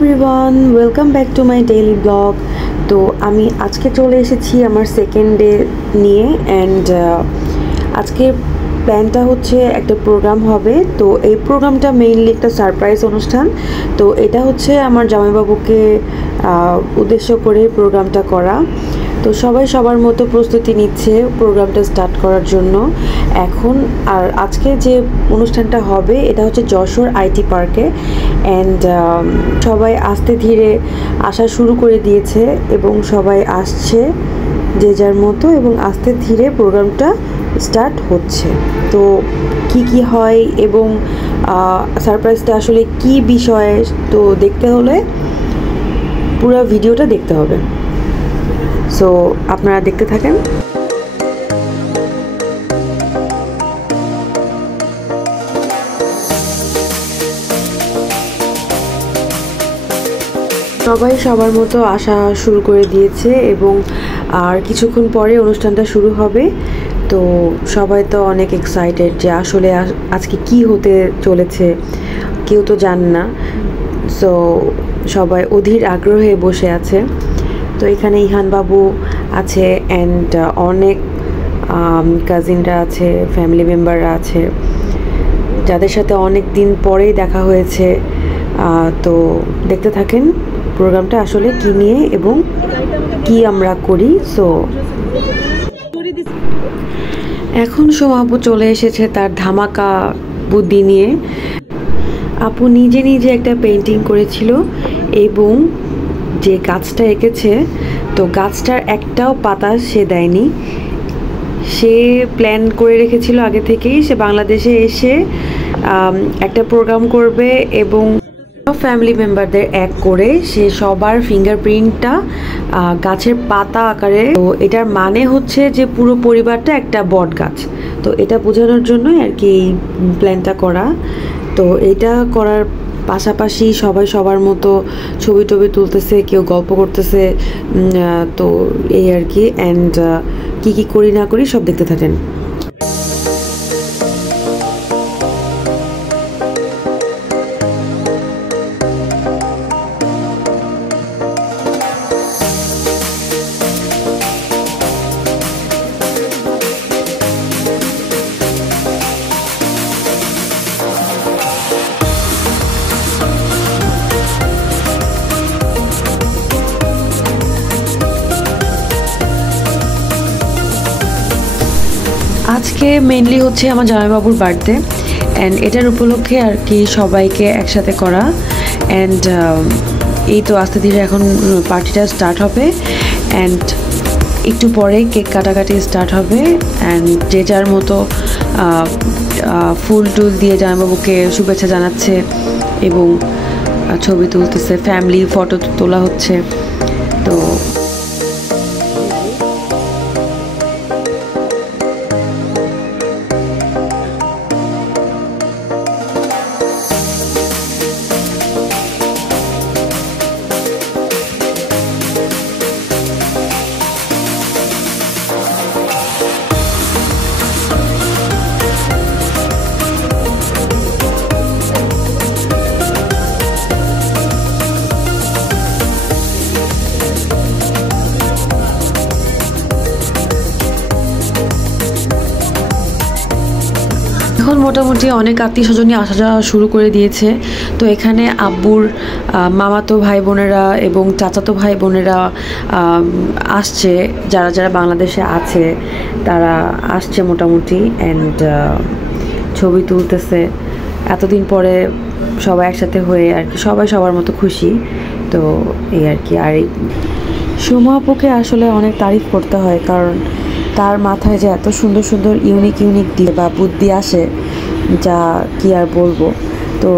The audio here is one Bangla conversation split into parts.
Everyone, welcome back to my daily blog. তো আমি আজকে চলে এসেছি আমার সেকেন্ড ডে নিয়ে। অ্যান্ড আজকে প্ল্যানটা হচ্ছে একটা প্রোগ্রাম হবে। তো এই প্রোগ্রামটা মেইনলি একটা সারপ্রাইজ অনুষ্ঠান। তো এটা হচ্ছে আমার জামাইবাবুকে উদ্দেশ্য করে প্রোগ্রামটা করা। তো সবাই সবার মতো প্রস্তুতি নিচ্ছে প্রোগ্রামটা স্টার্ট করার জন্য এখন। আর আজকে যে অনুষ্ঠানটা হবে এটা হচ্ছে যশোর আইটি পার্কে। অ্যান্ড সবাই আস্তে ধীরে আসা শুরু করে দিয়েছে এবং সবাই আসছে যে যার মতো, এবং আস্তে ধীরে প্রোগ্রামটা স্টার্ট হচ্ছে। তো কি হয় এবং সারপ্রাইজটা আসলে কি বিষয়ে, তো দেখতে হলে পুরো ভিডিওটা দেখতে হবে। সো আপনারা দেখতে থাকেন। সবাই সবার মতো আসা শুরু করে দিয়েছে এবং আর কিছুক্ষণ পরে অনুষ্ঠানটা শুরু হবে। তো সবাই তো অনেক এক্সাইটেড যে আসলে আজকে কি হতে চলেছে, কেউ তো জান না। সো সবাই অধীর আগ্রহে বসে আছে। তো এখানে ইহান বাবু আছে অ্যান্ড অনেক কাজিনরা আছে, ফ্যামিলি মেম্বাররা আছে যাদের সাথে অনেক দিন পরেই দেখা হয়েছে। তো দেখতে থাকেন প্রোগ্রামটা আসলে কি নিয়ে এবং কি আমরা করি। সো এখন সোমা আপু চলে এসেছে তার ধামাকা বুদ্ধি নিয়ে। আপু নিজে নিজে একটা পেন্টিং করেছিল এবং যে গাছটা এঁকেছে, তো গাছটার একটাও পাতা সে দেয়নি। সে প্ল্যান করে রেখেছিল আগে থেকেই সে বাংলাদেশে এসে একটা প্রোগ্রাম করবে এবং ফ্যামিলি মেম্বারদের এক করে সে সবার ফিঙ্গারপ্রিন্টটা গাছের পাতা আকারে। তো এটার মানে হচ্ছে যে পুরো পরিবারটা একটা বট গাছ। তো এটা বোঝানোর জন্যই আর কি এই প্ল্যানটা করা। তো এটা করার পাশাপাশি সবাই সবার মতো ছবি টবি তুলতেছে, কেউ গল্প করতেছে। তো এই আর কি। অ্যান্ড কি করি না করি সব দেখতে থাকেন। আজকে মেনলি হচ্ছে আমার জামাইবাবুর বার্থডে, অ্যান্ড এটার উপলক্ষে আর কি সবাইকে একসাথে করা। অ্যান্ড এই তো আস্তে ধীরে এখন পার্টিটা স্টার্ট হবে। অ্যান্ড একটু পরে কেক কাটাকাটি স্টার্ট হবে। অ্যান্ড যে যার মতো ফুল টুল দিয়ে জামাইবাবুকে শুভেচ্ছা জানাচ্ছে এবং ছবি তুলতেছে, ফ্যামিলি ফটো তোলা হচ্ছে। তো এখন মোটামুটি অনেক আত্মীয় স্বজনই আসা যাওয়া শুরু করে দিয়েছে। তো এখানে আব্বুর মামাতো ভাই বোনেরা এবং চাচাতো ভাই বোনেরা আসছে, যারা যারা বাংলাদেশে আছে তারা আসছে মোটামুটি। অ্যান্ড ছবি তুলতেছে এতদিন পরে সবাই একসাথে হয়ে আর কি, সবাই সবার মতো খুশি। তো এই আর কি। আর সোমা আপুকে আসলে অনেক তারিফ করতে হয়, কারণ তার মাথায় যে এত সুন্দর সুন্দর ইউনিক দিয়ে বা বুদ্ধি আসে যা কি আর বলবো। তো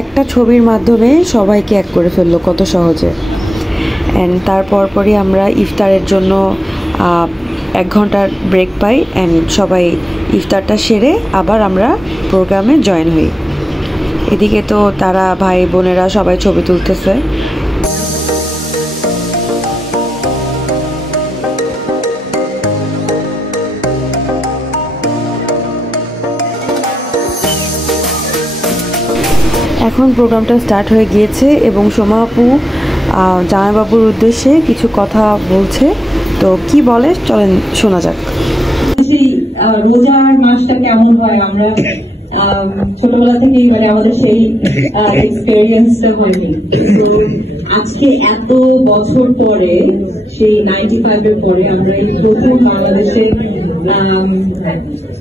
একটা ছবির মাধ্যমে সবাইকে এক করে ফেললো কত সহজে। অ্যান্ড তারপর পরই আমরা ইফতারের জন্য 1 ঘন্টার ব্রেক পাই। অ্যান্ড সবাই ইফতারটা সেরে আবার আমরা প্রোগ্রামে জয়েন হই। এদিকে তো তারা ভাই বোনেরা সবাই ছবি তুলতেছে। এখন প্রোগ্রামটা স্টার্ট হয়ে গিয়েছে এবং সোমা আপু জামাইবাবুর উদ্দেশ্যে কিছু কথা বলছে। তো কি বলে চলেন শোনা যাক। রোজার মাসটা কেমন হয় আমরা ছোটবেলা থেকেই মানে আমাদের সেই এক্সপেরিয়েন্সটা হয়নি। তো আজকে এত বছর পরে সেই 95 এর পরে আমরা এই প্রথম বাংলাদেশে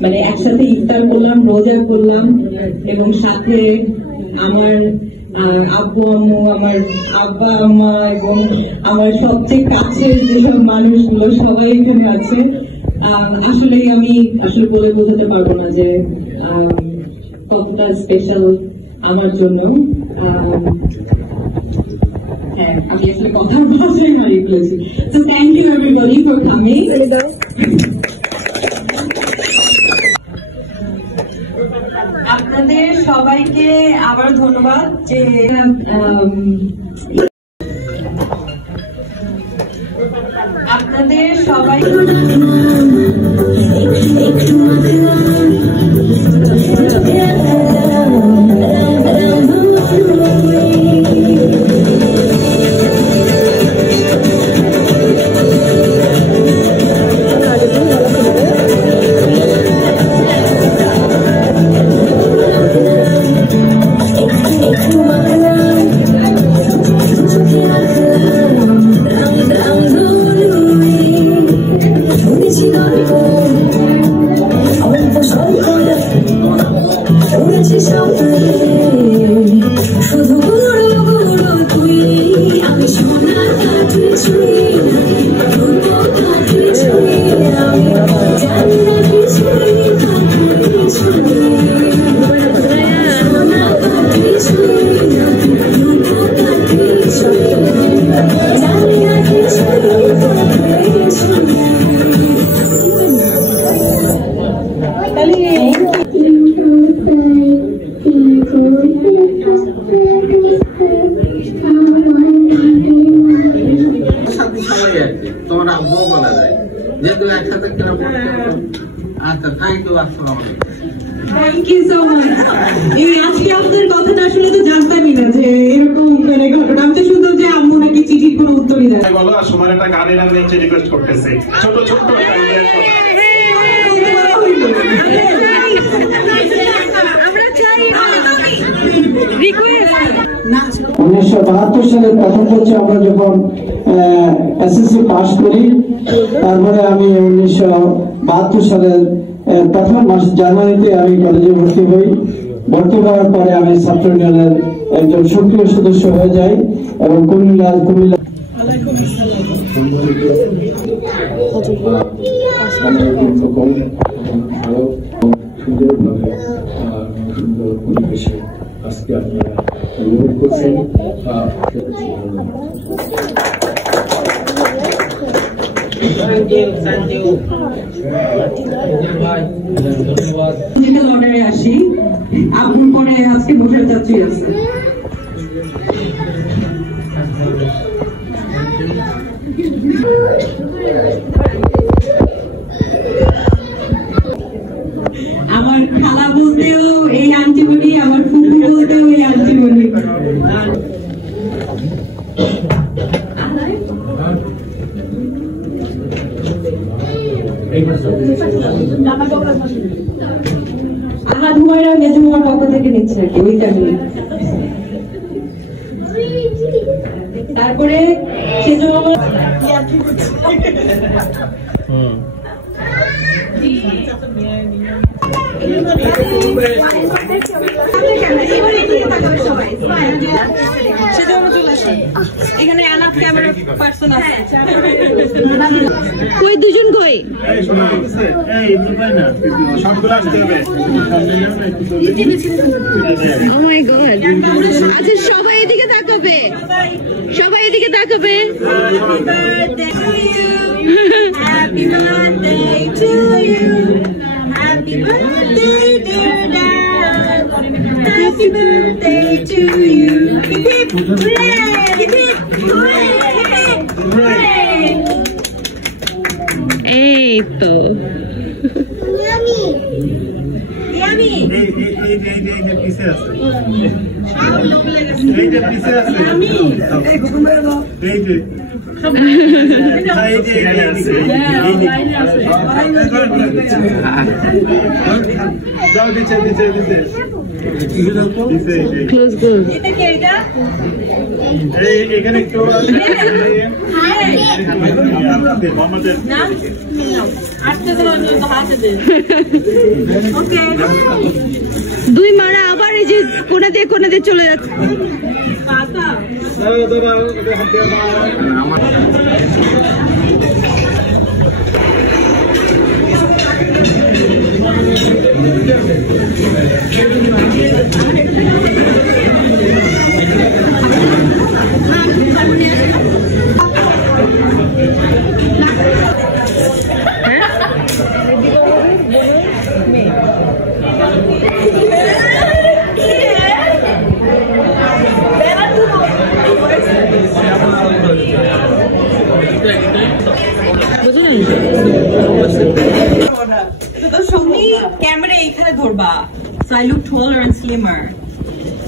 মানে একসাথে ইফতার করলাম, রোজা করলাম এবং সাথে আমার আব্বু আম্মু, আমার আব্বা আম্মা এবং আমার সবচেয়ে কাছের যেসব মানুষগুলো সবাই এখানে আছে। আসলে আমি বলে বোঝাতে পারবো না যে কতটা স্পেশাল আমার জন্য। হ্যাঁ, আমি আসলে কথা বলতে হারিয়ে ফেলেছি। So thank you everybody for coming. আপনাদের সবাইকে আবার ধন্যবাদ যে আপনাদের সবাই Thank you so much. আজকে আপনাদের কথাটা আসলে তো জানতামই না যে এরকম মানে ঘটনা। আমি তো শুধু যে আম্মু নাকি চিঠির কোনো উত্তরই দেয়। বলো আর সময় একটা গানের নাম নিয়ে রিকোয়েস্ট করতেছে ছোট ছোট আমরা চাই রিকোয়েস্ট। 1972 সালে প্রথম হচ্ছে আমরা যখন এসএসসি পাস করি, তারপরে আমি 1972 সালের প্রথম মাস জানুয়ারিতে আমি কলেজে ভর্তি হই। ভর্তি হওয়ার পরে আমি ছাত্র ইউনিয়নের একজন সক্রিয় সদস্য হয়ে যাই এবং কুমিল্লা আজকে আপনারা অনুভব করছেন। আসি আপন পরে আজকে বসার যাত্রী আছে। আমার খালা বলতেও এই আন্টি বলি, আমার ফুফু বলতেও এই আন্টি বলি। আহা ধুমাইরা মেজুমার পক্ষ থেকে নিচ্ছে আর কি, ওই ফ্যামিলি। তারপরে সেজন্য এখানে আনাফ ক্যামেরা পার্সন আছে। কই দুজন কই? Oh my God! আচ্ছা সবাই এদিকে তাকাবে, সবাই এদিকে তাকাবে। Happy birthday to you, happy birthday dear Dad, happy birthday to you. Hip hip hooray, hip hip hooray, hip hip hooray. এই তো Yummy. Yummy. এই পিছে আছে। দুই মারা আবার এই যে কোনাতে চলে যাচ্ছে। তো সঙ্গী ক্যামেরা এইখানে ধরবা, so I look taller and slimmer.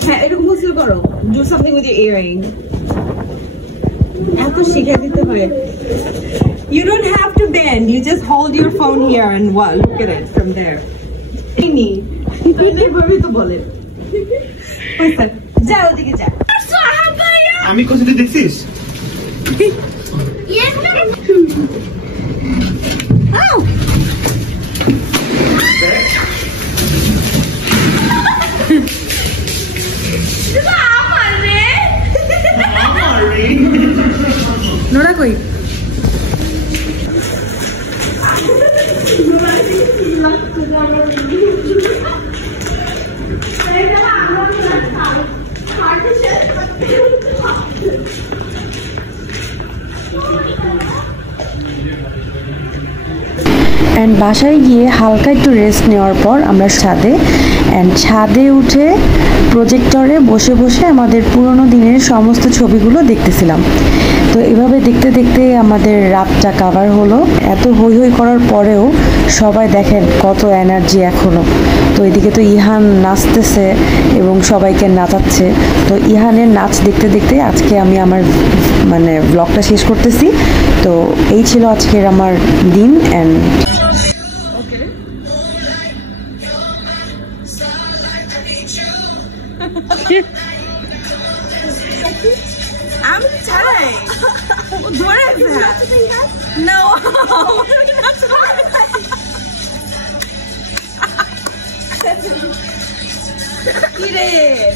হ্যাঁ এরকম গোসল করো, do something with your earring. এত শিখে দিতে হয়। You don't have to bend, you just hold your phone here and look at it from there. ইনি এইভাবেই তো বলে। যা ওদিকে যা। আমি কোথায় দেখছিস? নোরা কই? অ্যান্ড বাসায় গিয়ে হালকা একটু রেস্ট নেওয়ার পর আমরা ছাদে উঠে প্রজেক্টরে বসে বসে আমাদের পুরোনো দিনের সমস্ত ছবিগুলো দেখতেছিলাম। তো এভাবে দেখতে দেখতে আমাদের রাতটা কাভার হলো। এত হই হই করার পরেও সবাই দেখেন কত এনার্জি এখনও। তো এদিকে তো ইহান নাচতেছে এবং সবাইকে নাচাচ্ছে। তো ইহানের নাচ দেখতে দেখতে আজকে আমি আমার ব্লগটা শেষ করতেছি। তো এই ছিল আজকের আমার দিন। And I'm tired. What is that? No. Eat it.